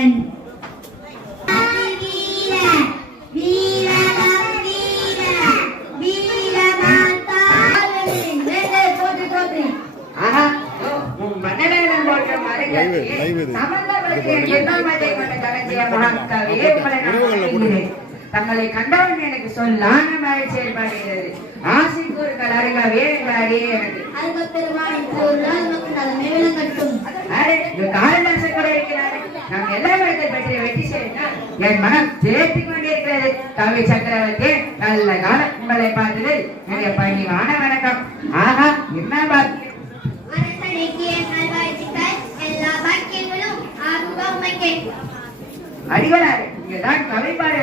வீரன். தங்களை கண்டவன் எனக்கு சொல்லான மாதிரி செயல்படுகிறது. ஆசைக்கு ஒரு கலருகவே என்பதே எனக்கு. அரே, இந்த காளிதாசன் கூட இருக்கிறாரு. நாம் எல்லாவிடத்தை பற்றிய வெற்றி செய்தால் என் மனம் சேர்த்து கொண்டிருக்கிறது கவி சக்கரவர்த்தி நல்ல காலம் உங்களை பார்த்தது. என்னுடைய பணிவான வணக்கம். ஆஹா என்ன என் உமைக்கே அடிகளாரு இங்கதான் கவி பாடு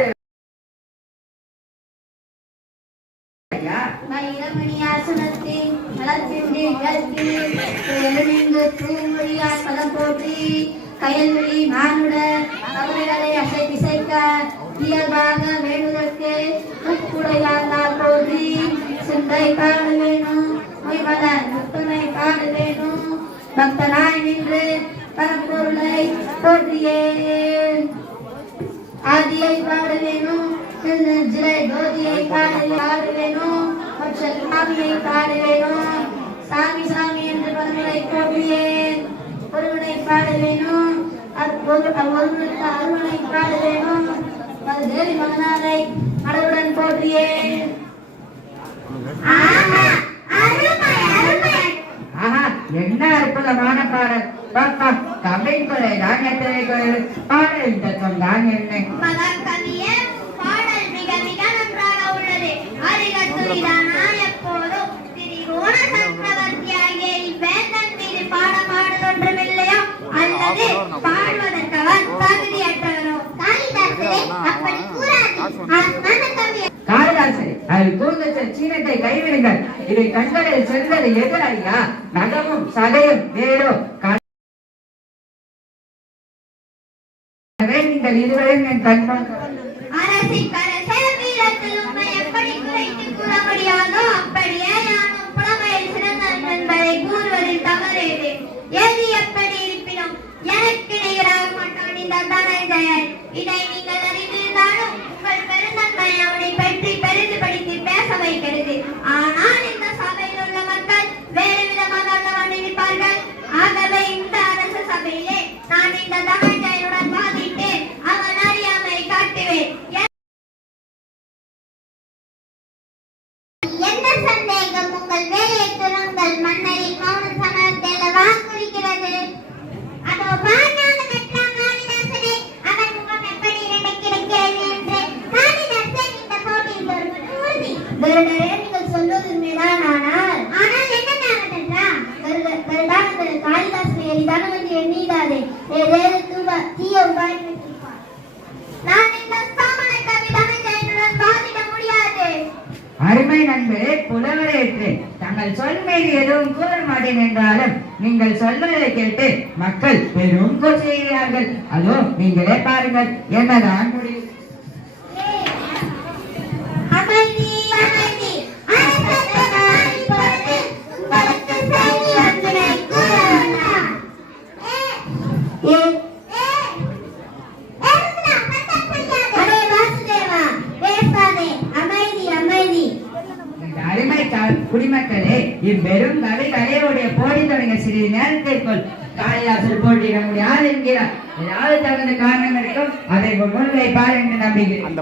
ஐயா, மலர்பின்றி இழத்தில் எழுநின்று பதம் போற்றி கயல்விழி மானுட கவலைகளை அசை திசைக்க இயல்பாக வேண்டுதற்கு முக்குடையாந்தால் போற்றி சிந்தை பாட வேணும் மொய்மத முத்துணை பாட வேணும் பக்தனாய் நின்று பரப்பொருளை போற்றியே ஆதியை பாட வேணும் நெஞ்சிலை ஜோதியை பாட பாட வேணும் மற்ற சாமியை பாட வேணும் சாமி சாமி என்று பலமுறை போற்றியேன் ஒருவனை பாட வேணும். அற் ஒரு ஒருவனுக்கு அருவனை பாட வேணும். அது தேவி மகனாரை மடவுடன் போற்றியேன். என்ன அற்புதமான பாடல். பாப்பா தமிழ் கொலை தான் பாடல் தத்துவம் தான் என்ன? சீனத்தை இதை கண்களில் செல்வது எது ஐயா நகமும் சதையும் வேடோ நீங்கள் இதுவரையும் என் கண்பான் அப்படியே எனக்கு நிகராக மாட்டான் இந்த தனஞ்சயன் இதை நீங்கள் அறிந்து அருமை நண்பரே புலவரேற்று தங்கள் சொல் மீது எதுவும் கூற மாட்டேன் என்றாலும் நீங்கள் சொல்வதை கேட்டு மக்கள் பெரும் செய்கிறார்கள் அதோ நீங்களே பாருங்கள் என்னதான் முடியும் Yeah. இப்பெரும் கவி கலையோடைய போட்டி தொடங்க சிறிது நேரத்திற்குள் காளிதாசர் போட்டியிட முடியாது என்கிறார். ஏதாவது தகுந்த காரணம் இருக்கும் அதை முன்வைப்பார் என்று நம்புகிறேன்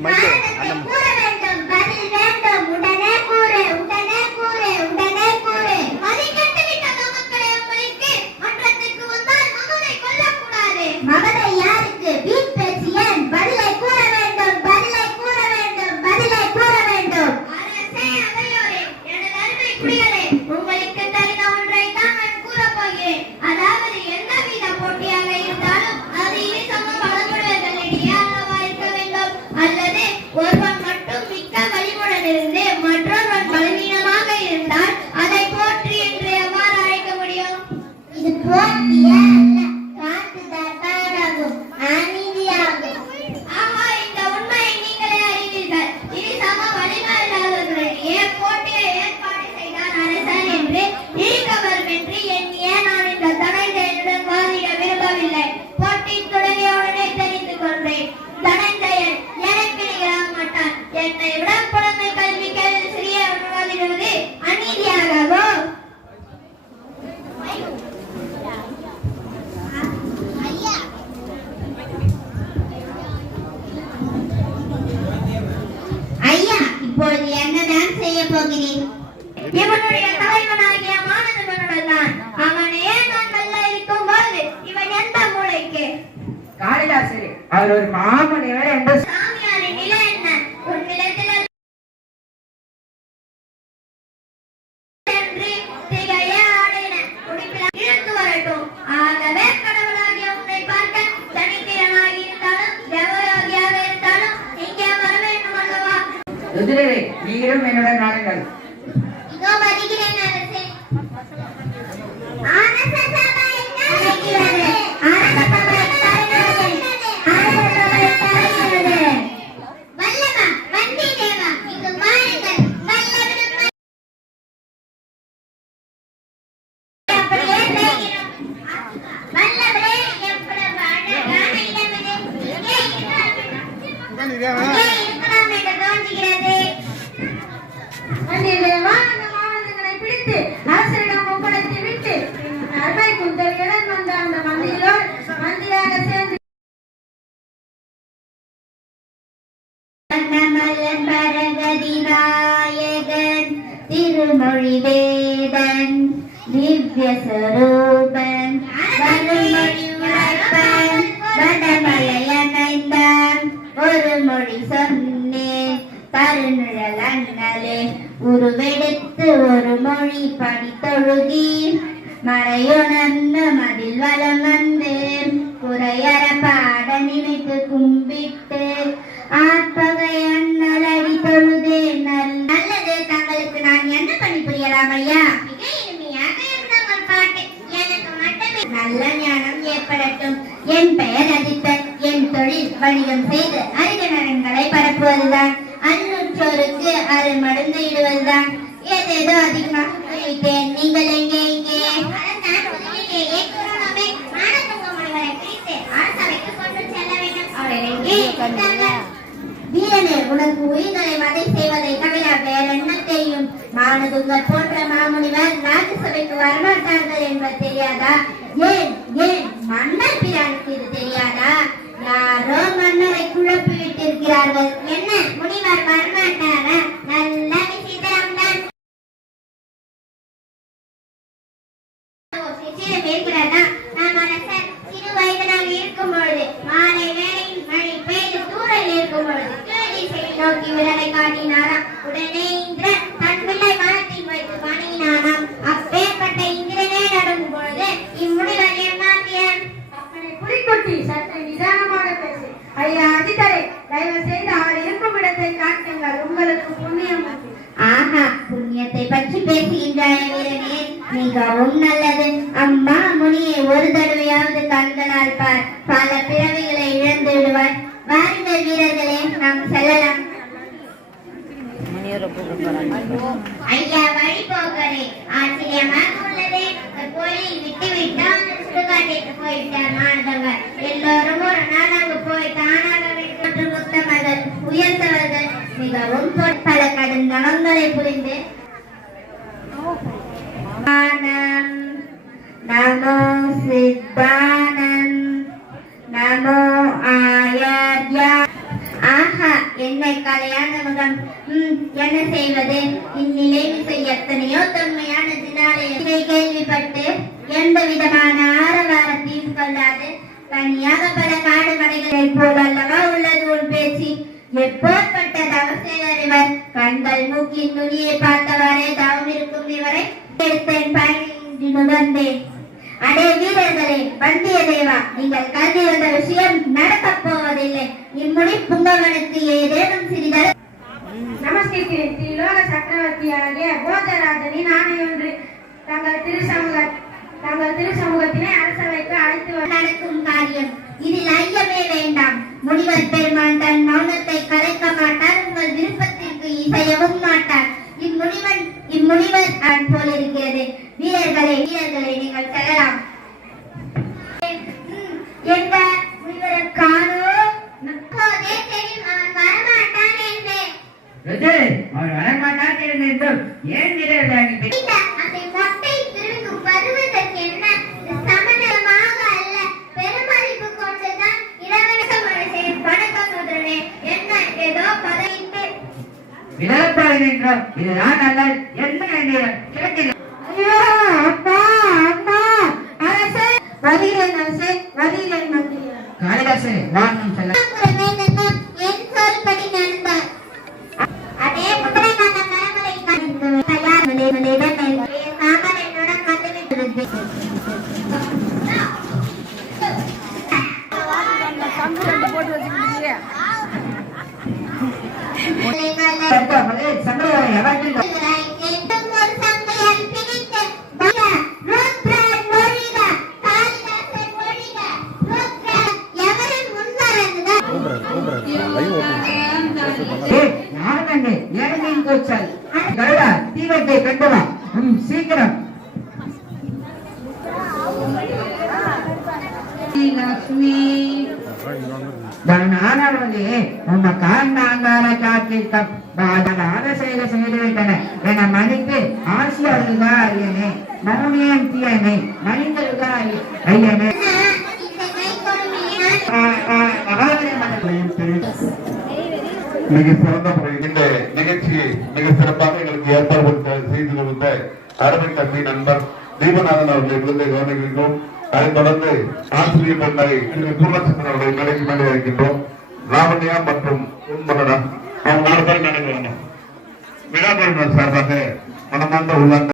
அந்த மந்திரியோடு சேர்ந்து அன்னமலன் திருமொழி வேதன் திவ்ய சரூபன் வறுமொழி உரைப்பன் வடமலை ஒரு மொழி சொன்னேன் தருநிழல் அண்ணலே. உருவெடுத்து ஒரு மொழி மறையுணர்ந்த மதில் வலம் வந்தேன். குறையற பாட நினைத்து கும்பிட்டு ஆத்மகை அண்ணலடி தொழுதே. நல் நல்லது தங்களுக்கு நான் என்ன பணி புரியலாம் ஐயா? மிக இனிமையாக இருந்தவங்க பாட்டு. எனக்கு மட்டுமே நல்ல ஞானம் ஏற்படட்டும். என் பெயர் அஜித்தன். என் தொழில் வணிகம் செய்து அறிக நலன்களை பரப்புவதுதான். வீரனே உனக்கு உயிர்களை வதை செய்வதை தவிர வேற என்ன தெரியும் மானதுங்கர் போன்ற மாமுனிவர் ராஜ்யசபைக்கு வரமாட்டார்கள் என்பது தெரியாதா? ஏன் ஏன் மன்னர் பிரானுக்கு இது தெரியாதா? யாரோ மன்னரை குழப்பி விட்டிருக்கிறார்கள் என்ன தயவு செய்து அவர் இருக்கும் இடத்தை காட்டுங்கள். உங்களுக்கு புண்ணியம். ஆஹா புண்ணியத்தை பற்றி பேசுகின்றாய வீரனே. மிகவும் நல்லது. அம்மா முனியை ஒரு தடவையாவது கண்களால் பார் பல பிறவிகளை இழந்து விடுவார் வாருங்கள் வீரர்களே நாம் செல்லலாம். ஐயா வழி போகிறே ஆச்சரியமாக உள்ளது. கோயில் விட்டு விட்டால் சுடுகாட்டிற்கு போய்விட்டார் மாணவர்கள். எல்லோரும் ஒரு நாள் அங்கு போய் தானாக வெற்றி உயர்ந்தவர்கள் மிகவும் பல கடும் கணங்களை புரிந்து. நமோ சித்தானம் நமோ ஆயர்யா ஆஹா என்ன கலையான முகம். ம், என்ன செய்வது? இந்நிலை செய்ய எத்தனையோ தொன்மையான தினாலே. கேள்விப்பட்டு எந்த விதமான ஆரவாரத்தையும் கொள்ளாது தனியாக பல காடு மலைகளை போல் அல்லவா உள்ளது உன் பேச்சு? எப்போற்பட்ட தவசேகர் இவர் கண்கள் மூக்கின் நுனியை பார்த்தவாறே தவம் இருக்கும் இவரை எடுத்தேன் பயணின்றி நுகர்ந்தேன் அடே வீரர்களே வந்தியத்தேவா நீங்கள் கல்வி வந்த விஷயம் நடக்கப் போவதில்லை. இம்முடி புங்கவனுக்கு ஏதேனும் சிறிதளவு நமஸ்கிருக்கிறேன். திரிலோக சக்கரவர்த்தியாகிய போஜராஜனின் ஆணை ஒன்று தங்கள் திருசமூக தங்கள் திருசமூகத்தினை அரசவைக்கு அழைத்து நடக்கும் இதில் ஐயமே வேண்டாம். முனிவர் பெருமான் தன் மௌனத்தை கலைக்க மாட்டார் உங்கள் விருப்பத்திற்கு இசையவும் மாட்டார். இம்முனிவன் இம்முனிவர் அவன் போல் இருக்கிறது. வீரர்களே வீரர்களே நீங்கள் செல்லலாம். எங்க முனிவரை அப்போதே தெரியும் அவன் வரமாட்டான் என்று. ருதிரரே அவர் வரமாட்டார் இருந்தும் ஏன் வீரர்களாகி நின்றோம் இதுதான் நல்லது ஐயோ அப்பா அம்மா அரசே வருகிறேன் அரசே வருகிறேன் காளிதாசு வாங்கும் செல்ல. ஏழையின் கூச்சல் கருடா தீவத்தை கொண்டு சீக்கிரம் லக்ஷ்மி நானாவது உம்ம காண்டாங்கார காத்திருக்கம் பாதலாத செயல செய்து என ஐயனே. மௌனியம் ஐயனே மிக சிறந்த இந்த நிகழ்ச்சியை மிக சிறப்பாக எங்களுக்கு ஏற்பாடு செய்து கொடுத்த அருமை தம்பி நண்பர் தீபநாதன் அவர்களை விழுந்த கவனிக்கின்றோம் அதைத் தொடர்ந்து ஆசிரியர் பொன்னை பூர்ணச்சந்திரன் அவர்களை மேடைக்கு மேலே இருக்கின்றோம். லாவண்யா மற்றும் உண்மனடம் அவங்க நாலு பேர் மேலே விழா சார்பாக மனமார்ந்த உள்ளாங்க